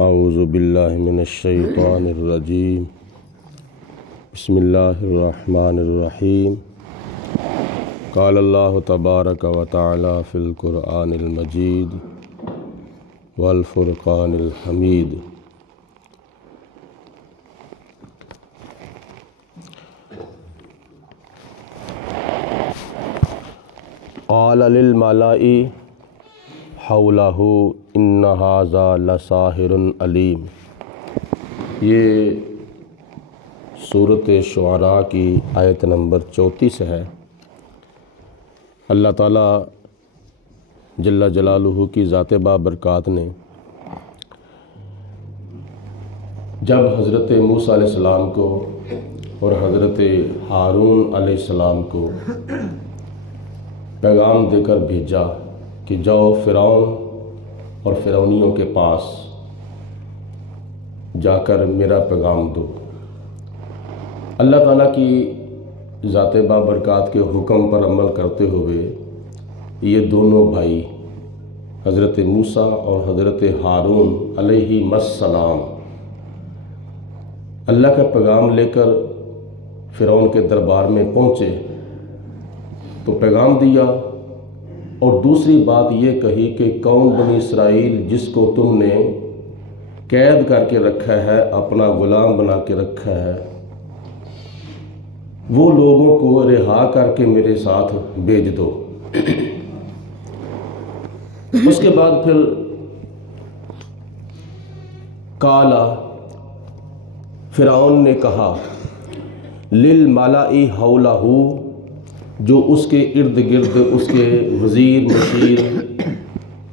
اعوذ باللہ من الشیطان الرجیم بسم اللہ الرحمن الرحیم قال اللہ تبارک و تعالی فی القرآن المجید والفرقان الحمید قال للملائی حولہ ان ھذا لساحر علیم۔ یہ سورۃ شعراء کی آیت نمبر 34 ہے۔ اللہ تعالیٰ جل جلالہ کی ذات بابرکات نے جب حضرت موسیٰ علیہ السلام کو اور حضرت ہارون علیہ السلام کو پیغام دے کر بھیجا کہ جاؤ فرعون اور فرعونیوں کے پاس جا کر میرا پیغام دو، اللہ تعالیٰ کی ذات بابرکات کے حکم پر عمل کرتے ہوئے یہ دونوں بھائی حضرت موسیٰ اور حضرت ہارون علیہ السلام اللہ کا پیغام لے کر فرعون کے دربار میں پہنچے تو پیغام دیا، اور دوسری بات یہ کہی کہ کون بنی اسرائیل جس کو تم نے قید کر کے رکھا ہے، اپنا غلام بنا کے رکھا ہے، وہ لوگوں کو رہا کر کے میرے ساتھ بھیج دو۔ اس کے بعد پھر کالا فرعون نے کہا للملائی حولہ، جو اس کے ارد گرد اس کے وزیر مشیر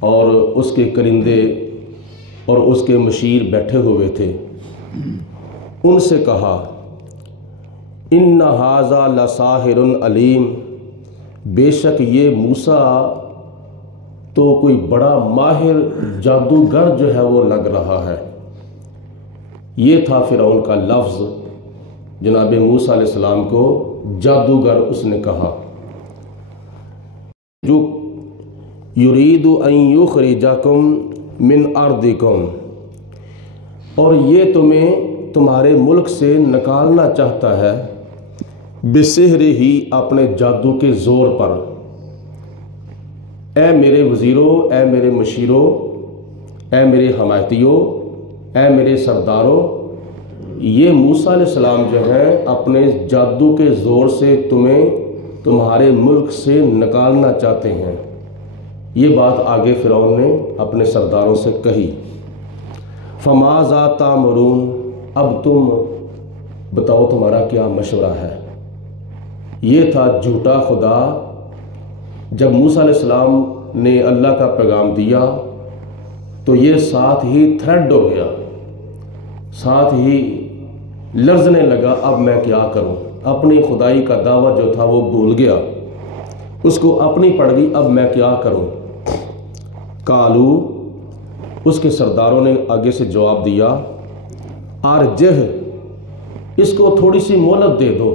اور اس کے کرندے اور اس کے مشیر بیٹھے ہوئے تھے، ان سے کہا ان ھذا لساحر علیم، بے شک یہ موسیٰ تو کوئی بڑا ماہر جادوگر جو ہے وہ لگ رہا ہے۔ یہ تھا فرعون کا لفظ، جناب موسیٰ علیہ السلام کو جادوگر اس نے کہا، جو یرید ان یخرجکم من ارضکم، اور یہ تمہیں تمہارے ملک سے نکالنا چاہتا ہے، بسحر ہی، اپنے جادو کے زور پر۔ اے میرے وزیروں، اے میرے مشیروں، اے میرے حمایتیوں، اے میرے سرداروں، یہ موسیٰ علیہ السلام جو ہے اپنے جادو کے زور سے تمہیں تمہارے ملک سے نکالنا چاہتے ہیں۔ یہ بات آگے فرعون نے اپنے سرداروں سے کہی۔ فماذا تأمرون، اب تم بتاؤ تمہارا کیا مشورہ ہے۔ یہ تھا جھوٹا خدا۔ جب موسیٰ علیہ السلام نے اللہ کا پیغام دیا تو یہ ساتھ ہی تھریڈ ہو گیا، ساتھ ہی لرزنے لگا، اب میں کیا کروں۔ اپنی خدائی کا دعویٰ جو تھا وہ بھول گیا، اس کو اپنی پڑ گئی، اب میں کیا کروں۔ کالو، اس کے سرداروں نے آگے سے جواب دیا، ارجہ، اس کو تھوڑی سی مہلت دے دو،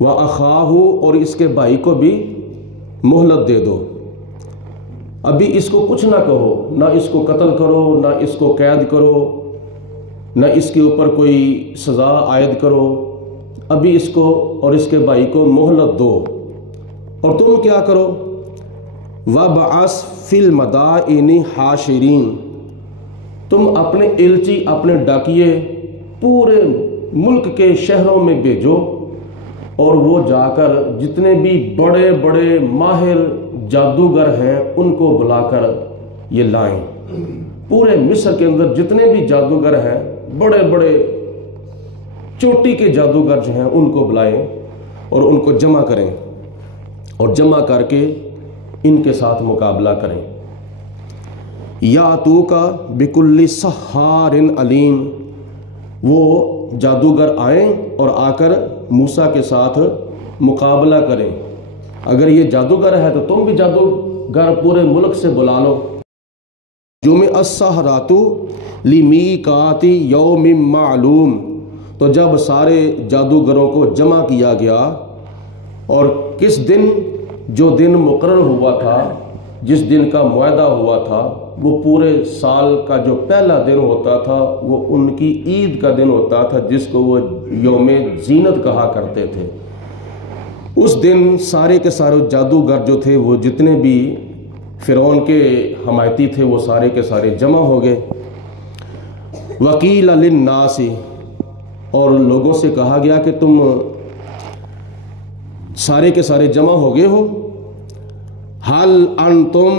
وَأَخَاهُ، اور اس کے بھائی کو بھی مہلت دے دو، ابھی اس کو کچھ نہ کہو، نہ اس کو قتل کرو، نہ اس کو قید کرو، نہ اس کے اوپر کوئی سزا عائد کرو، ابھی اس کو اور اس کے بھائی کو مہلت دو۔ اور تم کیا کرو، وَبَعَثْ فِي الْمَدَائِنِ حَاشِرِينَ، تم اپنے الچی، اپنے ڈاکیے پورے ملک کے شہروں میں بھیجو، اور وہ جا کر جتنے بھی بڑے بڑے ماہر جادوگر ہیں ان کو بلا کر یہ لائیں۔ پورے مصر کے اندر جتنے بھی جادوگر ہیں، بڑے بڑے چوٹی کے جادوگر جو ہیں ان کو بلائیں اور ان کو جمع کریں، اور جمع کر کے ان کے ساتھ مقابلہ کریں۔ یاتوکا بکل سحار علیم، وہ جادوگر آئیں اور آ کر موسیٰ کے ساتھ مقابلہ کریں۔ اگر یہ جادوگر ہے تو تم بھی جادوگر پورے ملک سے بلا لو۔ جمع السحرۃ لمیقات یوم معلوم، تو جب سارے جادوگروں کو جمع کیا گیا، اور کس دن، جو دن مقرر ہوا تھا، جس دن کا معاہدہ ہوا تھا، وہ پورے سال کا جو پہلا دن ہوتا تھا وہ ان کی عید کا دن ہوتا تھا، جس کو وہ یوم زینت کہا کرتے تھے۔ اس دن سارے کے سارے جادوگر جو تھے، وہ جتنے بھی فرعون کے حمایتی تھے، وہ سارے کے سارے جمع ہو گئے۔ وقیل للناس، اور لوگوں سے کہا گیا کہ تم سارے کے سارے جمع ہو گئے ہو، حل انتم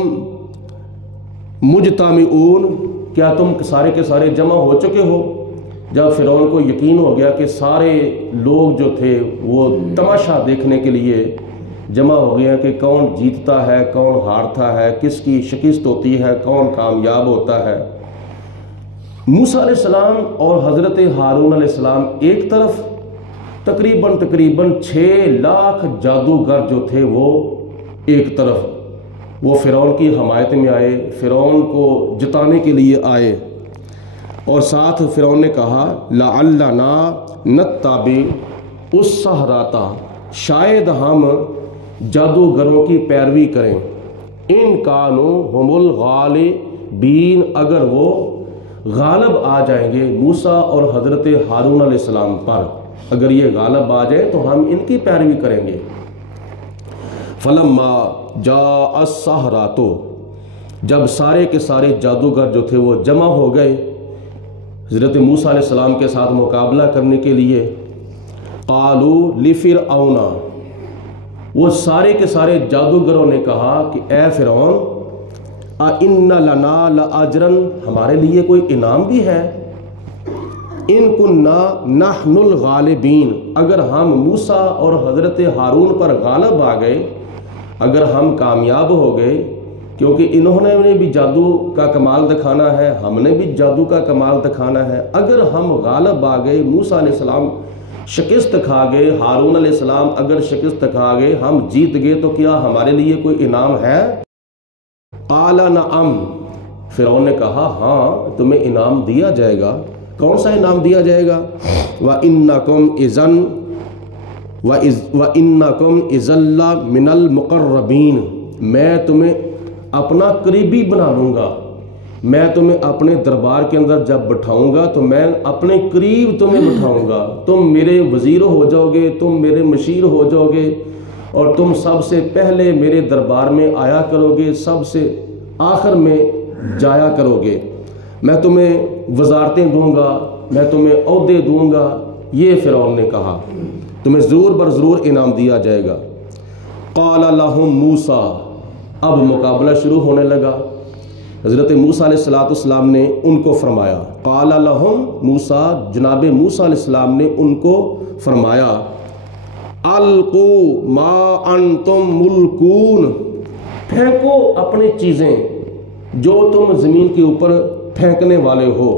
مجتمعون، کیا تم سارے کے سارے جمع ہو چکے ہو؟ جب فرعون کو یقین ہو گیا کہ سارے لوگ جو تھے وہ تماشا دیکھنے کے لیے جمع ہو گئے کہ کون جیتتا ہے، کون ہارتا ہے، کس کی شکست ہوتی ہے، کون کامیاب ہوتا ہے۔ موسیٰ علیہ السلام اور حضرت ہارون علیہ السلام ایک طرف، تقریباً 6 لاکھ جادوگر جو تھے وہ ایک طرف، وہ فرعون کی حمایت میں آئے، فرعون کو جتانے کے لیے آئے۔ اور ساتھ فرعون نے کہا لعلنا نتبع السحرۃ، شاید ہم جادوگروں کی پیروی کریں، ان کانوا هم الغالبین، اگر وہ غالب آ جائیں گے موسیٰ اور حضرت ہارون علیہ السلام پر، اگر یہ غالب آ جائیں تو ہم ان کی پیروی کریں گے۔ فلما جاء السحرۃ، جب سارے کے سارے جادوگر جو تھے وہ جمع ہو گئے حضرت موسیٰ علیہ السلام کے ساتھ مقابلہ کرنے کے لیے، قالوا لفرعون، وہ سارے کے سارے جادوگروں نے کہا کہ اے فرعون، اِنَّ لَنَا لَأَجْرًا، ہمارے لیے کوئی انعام بھی ہے، ان كُنَّا نَحْنُ الْغَالِبِينَ، اگر ہم موسیٰ اور حضرت ہارون پر غالب آ گئے، اگر ہم کامیاب ہو گئے، کیونکہ انہوں نے بھی جادو کا کمال دکھانا ہے، ہم نے بھی جادو کا کمال دکھانا ہے، اگر ہم غالب آ گئے، موسیٰ علیہ السلام شکست کھا گئے، ہارون علیہ السلام اگر شکست کھا گئے، ہم جیت گئے، تو کیا ہمارے لیے کوئی انعام ہے؟ قال نعم، فرعون نے کہا ہاں تمہیں انعام دیا جائے گا۔ کون سا انعام دیا جائے گا؟ وَإِنَّكُمْ إِذًا لَّمِنَ الْمُقَرَّبِينَ، میں تمہیں اپنا قریبی بنا لوں گا، میں تمہیں اپنے دربار کے اندر جب بٹھاؤں گا تو میں اپنے قریب تمہیں بٹھاؤں گا، تم میرے وزیر ہو جاؤ گے، تم میرے مشیر ہو جاؤ گے، اور تم سب سے پہلے میرے دربار میں آیا کرو گے، سب سے آخر میں جایا کرو گے، میں تمہیں وزارتیں دوں گا، میں تمہیں عہدے دوں گا۔ یہ فرعون نے کہا تمہیں ضرور بر ضرور انعام دیا جائے گا۔ قال لهم موسیٰ، اب مقابلہ شروع ہونے لگا۔ حضرت موسیٰ علیہ السلام نے ان کو فرمایا، قال لهم موسیٰ، جناب موسیٰ علیہ السلام نے ان کو فرمایا، القوا ما انتم ملقون، پھینکو اپنی چیزیں جو تم زمین کے اوپر پھینکنے والے ہو۔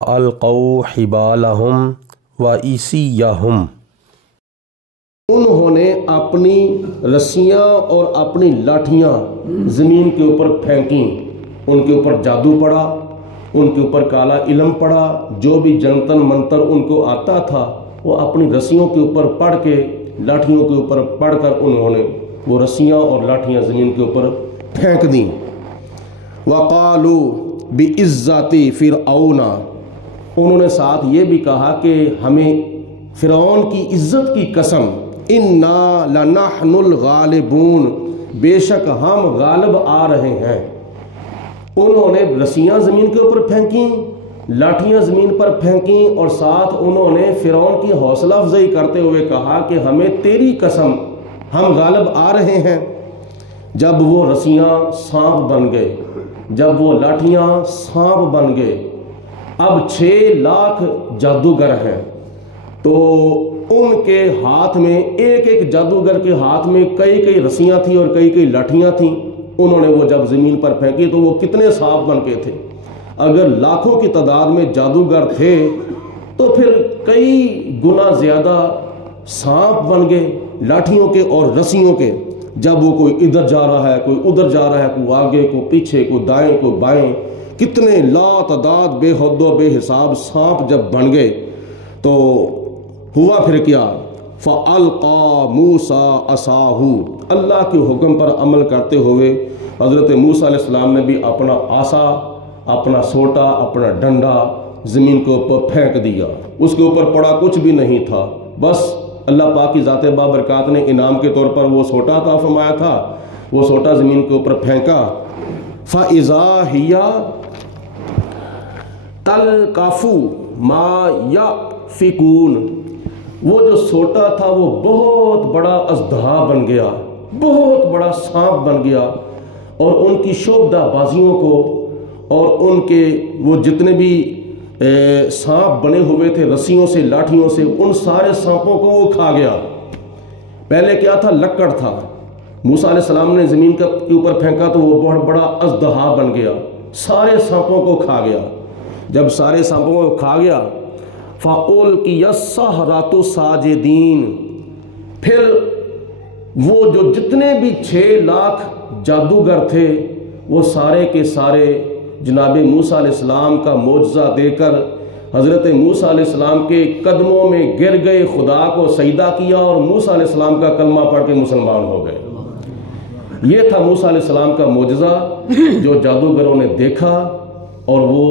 القوا حبالہم وعصیہم، انہوں نے اپنی رسیاں اور اپنی لاٹھیاں زمین کے اوپر پھینکیں، ان کے اوپر جادو پڑا، ان کے اوپر کالا علم پڑا، جو بھی جنتر منتر ان کو آتا تھا وہ اپنی رسیوں کے اوپر پڑھ کے، لاٹھیوں کے اوپر پڑھ کر انہوں نے وہ رسیاں اور لاٹھیاں زمین کے اوپر پھینک دیں۔ وَقَالُوا بِعِزَّةِ فِرْعَوْنَ، انہوں نے ساتھ یہ بھی کہا کہ ہمیں فرعون کی عزت کی قسم، اِنَّا لَنَحْنُ الْغَالِبُونَ، بے شک ہم غالب آ رہے ہیں۔ انہوں نے رسیاں زمین کے اوپر پھینکیں، لاٹھیاں زمین پر پھینکیں، اور ساتھ انہوں نے فرعون کی حوصلہ افزائی کرتے ہوئے کہا کہ ہمیں تیری قسم ہم غالب آ رہے ہیں۔ جب وہ رسیاں سانپ بن گئے، جب وہ لاٹھیاں سانپ بن گئے، اب 6 لاکھ جادوگر ہیں، تو ان کے ہاتھ میں، ایک ایک جادوگر کے ہاتھ میں کئی رسیاں تھیں اور کئی لاٹھیاں تھیں۔ انہوں نے وہ جب زمین پر پھینکی تو وہ کتنے سانپ بن کے تھے۔ اگر لاکھوں کی تعداد میں جادوگر تھے تو پھر کئی گنا زیادہ سانپ بن گئے، لاٹھیوں کے اور رسیوں کے۔ جب وہ کوئی ادھر جا رہا ہے، کوئی ادھر جا رہا ہے، کوئی آگے، کوئی پیچھے، کوئی دائیں، کوئی بائیں، کتنے لا تعداد بے حد و بے حساب سانپ جب بن گئے تو ہوا پھر کیا؟ فَأَلْقَى مُوسَىٰ عَصَاهُ، اللہ کے حکم پر عمل کرتے ہوئے حضرت موسیٰ علیہ السلام نے بھی اپنا عصا، اپنا سوٹا، اپنا ڈنڈا زمین کے اوپر پھینک دیا. اس کے اوپر پڑا کچھ بھی نہیں تھا، بس اللہ پاک کی ذات بابرکات نے انعام کے طور پر وہ سوٹا عطا فرمایا تھا. وہ سوٹا زمین کے اوپر پھینکا. فَإِذَا هِيَ تَلْقَفُ مَا يَأْفِكُونَ. وہ جو سوٹا تھا وہ بہت بڑا اژدہا بن گیا، بہت بڑا سانپ بن گیا، اور ان کی شعبدہ بازیوں کو اور ان کے وہ جتنے بھی سانپ بنے ہوئے تھے رسیوں سے، لاٹھیوں سے، ان سارے سانپوں کو وہ کھا گیا. پہلے کیا تھا؟ لکڑ تھا. موسیٰ علیہ السلام نے زمین کے اوپر پھینکا تو وہ بہت بڑا اژدہا بن گیا، سارے سانپوں کو کھا گیا. جب سارے سانپوں کو کھا گیا فَأُلْقِيَ السَّحَرَةُ سَاجِدِينَ. پھر وہ جو جتنے بھی 6 لاکھ جادوگر تھے وہ سارے کے سارے جناب موسیٰ علیہ السلام کا معجزہ دے کر حضرت موسیٰ علیہ السلام کے قدموں میں گر گئے، خدا کو سجدہ کیا اور موسیٰ علیہ السلام کا کلمہ پڑھ کے مسلمان ہو گئے. یہ تھا موسیٰ علیہ السلام کا معجزہ جو جادوگروں نے دیکھا اور وہ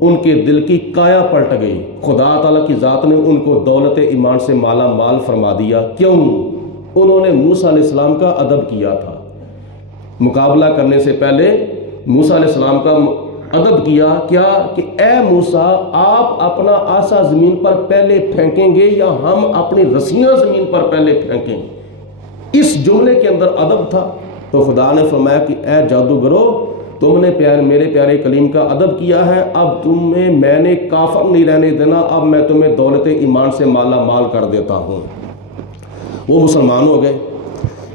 ان کے دل کی کایا پلٹ گئی. خدا تعالیٰ کی ذات نے ان کو دولت ایمان سے مالا مال فرما دیا. کیوں؟ انہوں نے موسیٰ علیہ السلام کا ادب کیا تھا. مقابلہ کرنے سے پہلے موسیٰ علیہ السلام کا ادب کیا کیا کہ اے موسیٰ، آپ اپنا عصا زمین پر پہلے پھینکیں گے یا ہم اپنی رسیاں زمین پر پہلے پھینکیں؟ اس جملے کے اندر ادب تھا. تو خدا نے فرمایا کہ اے جادوگرو، تم نے میرے پیارے کلیم کا ادب کیا ہے، اب تمہیں میں نے کافر نہیں رہنے دینا، اب میں تمہیں دولت ایمان سے مالا مال کر دیتا ہوں. وہ مسلمان ہو گئے.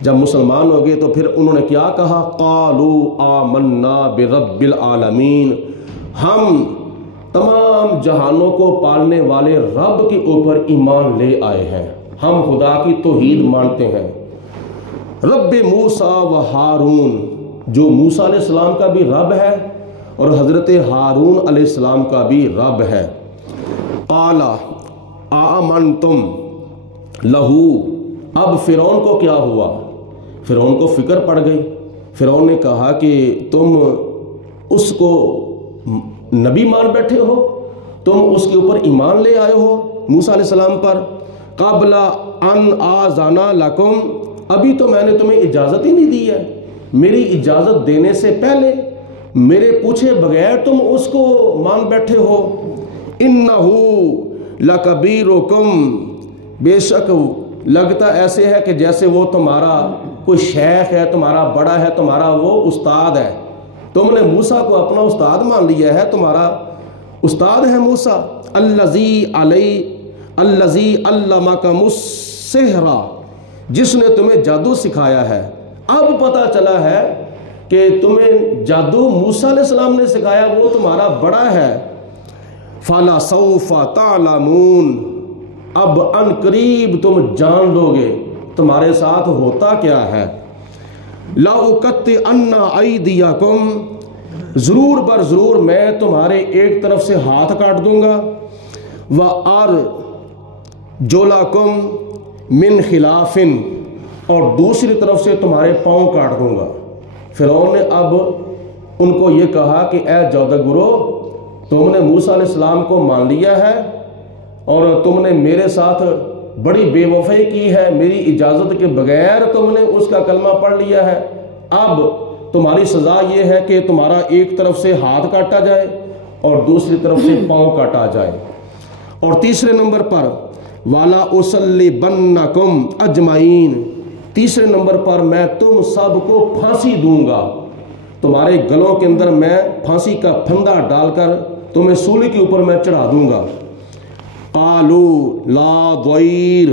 جب مسلمان ہو گئے تو پھر انہوں نے کیا کہا؟ قالوا آمنا برب العالمین. ہم تمام جہانوں کو پالنے والے رب کے اوپر ایمان لے آئے ہیں، ہم خدا کی توحید مانتے ہیں. رب موسیٰ و ہارون، جو موسیٰ علیہ السلام کا بھی رب ہے اور حضرت ہارون علیہ السلام کا بھی رب ہے. قال آمنتم لہو. اب فرعون کو کیا ہوا؟ فرعون کو فکر پڑ گئی. فرعون نے کہا کہ تم اس کو نبی مان بیٹھے ہو، تم اس کے اوپر ایمان لے آئے ہو موسیٰ علیہ السلام پر. قبل ان آذن لکم، ابھی تو میں نے تمہیں اجازت ہی نہیں دی ہے. میری اجازت دینے سے پہلے میرے پوچھے بغیر تم اس کو مان بیٹھے ہو. انہو لکبیرکم، بے شک لگتا ایسے ہے کہ جیسے وہ تمہارا کوئی شیخ ہے، تمہارا بڑا ہے، تمہارا وہ استاد ہے. تم نے موسیٰ کو اپنا استاد مان لیا ہے، تمہارا استاد ہے موسیٰ. الذی علمک السحر، جس نے تمہیں جادو سکھایا ہے. اب پتہ چلا ہے کہ تمہیں جادو موسیٰ علیہ السلام نے سکھایا، وہ تمہارا بڑا ہے. فَلَسَوْفَ تَعْلَمُونَ، اب ان قریب تم جان لو گے تمہارے ساتھ ہوتا کیا ہے. لَأُقَطِّعَنَّ أَيْدِيَكُمْ، ضرور بر ضرور میں تمہارے ایک طرف سے ہاتھ کاٹ دوں گا. وَأَرْجُلَكُمْ مِنْ خِلَافٍ، اور دوسری طرف سے تمہارے پاؤں کاٹ دوں گا. فرعون نے اب ان کو یہ کہا کہ اے جادوگرو، تم نے موسیٰ علیہ السلام کو مان لیا ہے اور تم نے میرے ساتھ بڑی بے وفائی کی ہے، میری اجازت کے بغیر تم نے اس کا کلمہ پڑھ لیا ہے. اب تمہاری سزا یہ ہے کہ تمہارا ایک طرف سے ہاتھ کاٹا جائے اور دوسری طرف سے پاؤں کاٹا جائے. اور تیسرے نمبر پر والا اصلبنکم اجمعین، تیسرے نمبر پر میں تم سب کو پھانسی دوں گا. تمہارے گلوں کے اندر میں پھانسی کا پھندا ڈال کر تمہیں سولی کے اوپر میں چڑھا دوں گا. قالوا لا ضیر،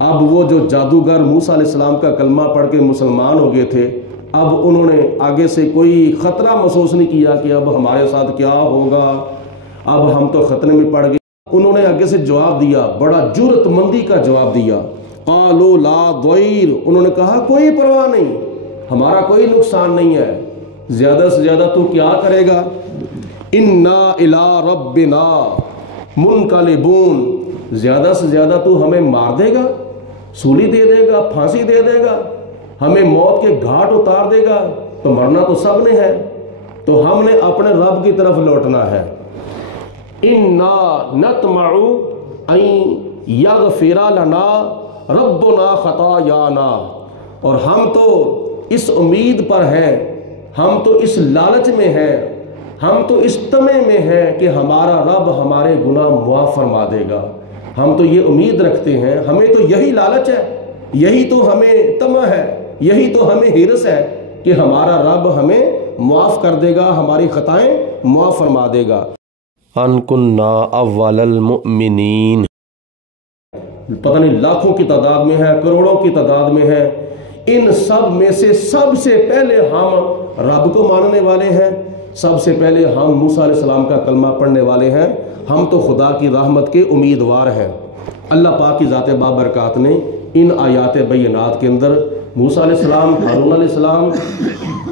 اب وہ جو جادوگر موسیٰ علیہ السلام کا کلمہ پڑھ کے مسلمان ہو گئے تھے، اب انہوں نے آگے سے کوئی خطرہ محسوس نہیں کیا کہ اب ہمارے ساتھ کیا ہوگا، اب ہم تو خطرے میں پڑ گئے. انہوں نے آگے سے جواب دیا، بڑا جرأت مندی کا جواب دیا. قالوا لا ضیر، انہوں نے کہا کوئی پرواہ نہیں، ہمارا کوئی نقصان نہیں ہے، زیادہ سے زیادہ تو کیا کرے گا. انا الی ربنا منقلبون، زیادہ سے زیادہ تو ہمیں مار دے گا، سولی دے دے گا، پھانسی دے دے گا، ہمیں موت کے گھاٹ اتار دے گا. تو مرنا تو سب نے ہے، تو ہم نے اپنے رب کی طرف لوٹنا ہے۔ اِنَّا نَطْمَعُ أَن يَغْفِرَ لَنَا رَبُّنَا خَطَايَانَا، اور ہم تو اس امید پر ہیں، ہم تو اس لالچ میں ہیں، ہم تو اس طمع میں ہیں کہ ہمارا رب ہمارے گناہ معاف فرما دے گا۔ ہم تو یہ امید رکھتے ہیں، ہمیں تو یہی لالچ ہے، یہی تو ہمیں طمع ہے، یہی تو ہمیں حرص ہے کہ ہمارا رب ہمیں معاف کر دے گا، ہماری خطائیں معاف فرما دے گا۔ ان کننا اول المؤمنین، پتہ نہیں لاکھوں کی تعداد میں ہے، کروڑوں کی تعداد میں ہے، ان سب میں سے سب سے پہلے ہم رب کو ماننے والے ہیں، سب سے پہلے ہم موسیٰ علیہ السلام کا کلمہ پڑھنے والے ہیں، ہم تو خدا کی رحمت کے امیدوار ہیں۔ اللہ پاک کی ذات بابرکات نے ان آیات بینات کے اندر موسیٰ علیہ السلام، ہارون علیہ السلام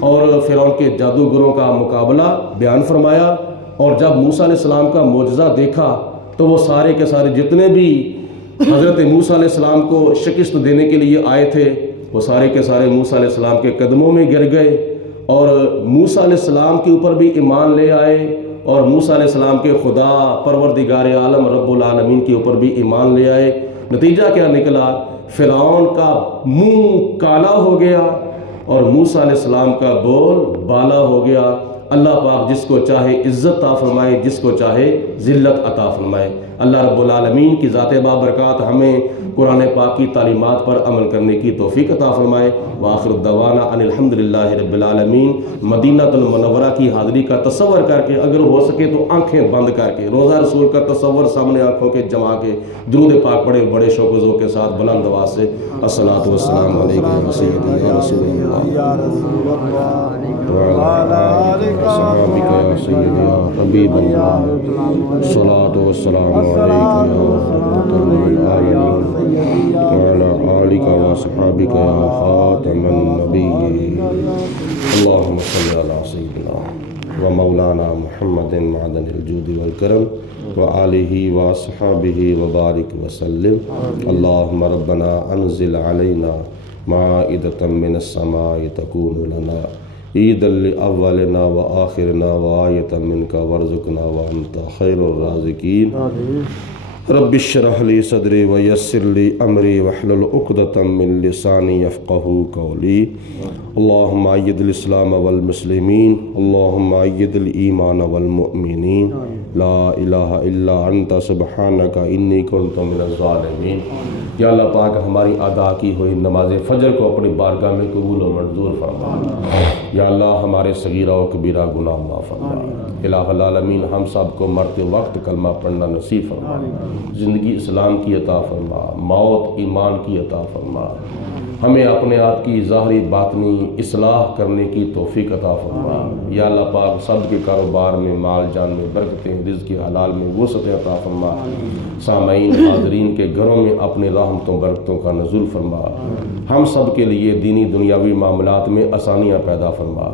اور فرعون کے جادوگروں کا مقابلہ بیان فرمایا، اور جب موسیٰ علیہ السلام کا معجزہ دیکھا تو وہ سارے کے سارے جتنے بھی حضرت موسیٰ علیہ السلام کو شکست دینے کے لیے آئے تھے وہ سارے کے سارے موسیٰ علیہ السلام کے قدموں میں گر گئے، اور موسیٰ علیہ السلام کے اوپر بھی ایمان لے آئے، اور موسیٰ علیہ السلام کے خدا پروردگار عالم رب العالمین کے اوپر بھی ایمان لے آئے۔ نتیجہ کیا نکلا؟ فرعون کا منہ کالا ہو گیا اور موسیٰ علیہ السلام کا بول بالا ہو گیا۔ اللہ پاک جس کو چاہے عزت عطا فرمائے، جس کو چاہے ذلت عطا فرمائے۔ اللہ رب العالمین کی ذات بابرکات ہمیں قرآن پاک کی تعلیمات پر عمل کرنے کی توفیق عطا فرمائے۔ وآخر الدعوانا ان الحمدللہ رب العالمین۔ مدینہ المنورہ کی حاضری کا تصور کر کے، اگر ہو سکے تو آنکھیں بند کر کے، روزہ رسول کا تصور سامنے آنکھوں کے جما کے، درود پاک پڑھے بڑے شوق و ذوق کے ساتھ بلند آواز سے، الصلاۃ والسلام علیک یا سیدی یا رسول اللہ وعلی آلک وصحبک یا سیدی یا حبیب اللہ، الصلاۃ والسلام علیک یا رحمۃ للعالمین وعلی آلک وصحبک یا خاتم النبیین۔ اللہم صلی علی سیدنا ومولانا محمد معدن الجود والکرم وآلہ وصحبہ وبارک وسلم۔ اللہم ربنا انزل علینا مائدۃ من السماء تکون لنا عیدا لأولنا وآخرنا وآیۃ منک وارزقنا وانت خیر الرازقین۔ رب اشرح لی صدری ویسر لی امری واحلل عقدۃ من لسانی یفقہوا قولی۔ اللہم اید الاسلام والمسلمین، اللہم اید الایمان والمؤمنین، لا الہ الا انت سبحانک انی کنت من الظالمین۔ یا اللہ پاک ہماری ادا کی ہوئی نماز فجر کو اپنی بارگاہ میں قبول و منظور فرما۔ یا اللہ ہمارے صغیرہ و کبیرہ گناہ معاف فرما۔ الہ العالمین ہم سب کو مرتے وقت کلمہ پڑھنا نصیب فرما، زندگی اسلام کی عطا فرما، موت ایمان کی عطا فرما، ہمیں اپنے آپ کی ظاہری باطنی اصلاح کرنے کی توفیق عطا فرما۔ یا اللہ پاک سب کے کاروبار میں، مال جان میں برکتیں، رزق حلال میں وسعت عطا فرما۔ سامعین حاضرین کے گھروں میں اپنے رحمتوں برکتوں کا نزول فرما۔ ہم سب کے لیے دینی دنیاوی معاملات میں آسانیاں پیدا فرما۔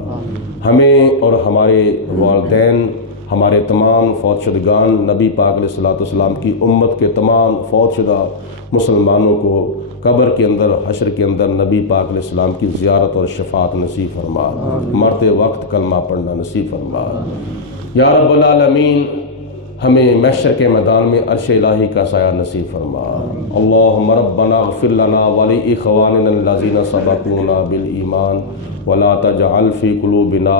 ہمیں اور ہمارے والدین، ہمارے تمام فوت شدگان، نبی پاک علیہ السلام کی امت کے تمام فوت شدہ مسلمانوں کو قبر کے اندر، حشر کے اندر نبی پاک علیہ السلام کی زیارت اور شفاعت نصیب فرما، مرتے وقت کلمہ پڑھنا نصیب فرما۔ یا رب العالمین ہمیں محشر کے میدان میں عرش الہی کا سایہ نصیب فرما۔ اللہم ربنا اغفر لنا ولاخواننا الذین سبقونا بالایمان ولا تجعل فی قلوبنا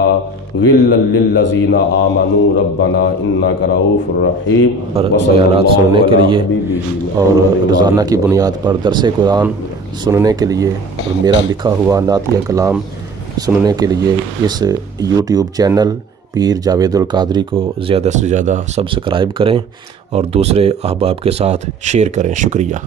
غلا للذین آمنوا ربنا انک رؤوف رحیم۔ بیانات سننے کے لیے اور روزانہ کی بنیاد پر درس قرآن سننے کے لیے اور میرا لکھا ہوا نعتیہ کلام سننے کے لیے اس یوٹیوب چینل پیر جاوید القادری کو زیادہ سے زیادہ سبسکرائب کریں اور دوسرے احباب کے ساتھ شیئر کریں۔ شکریہ۔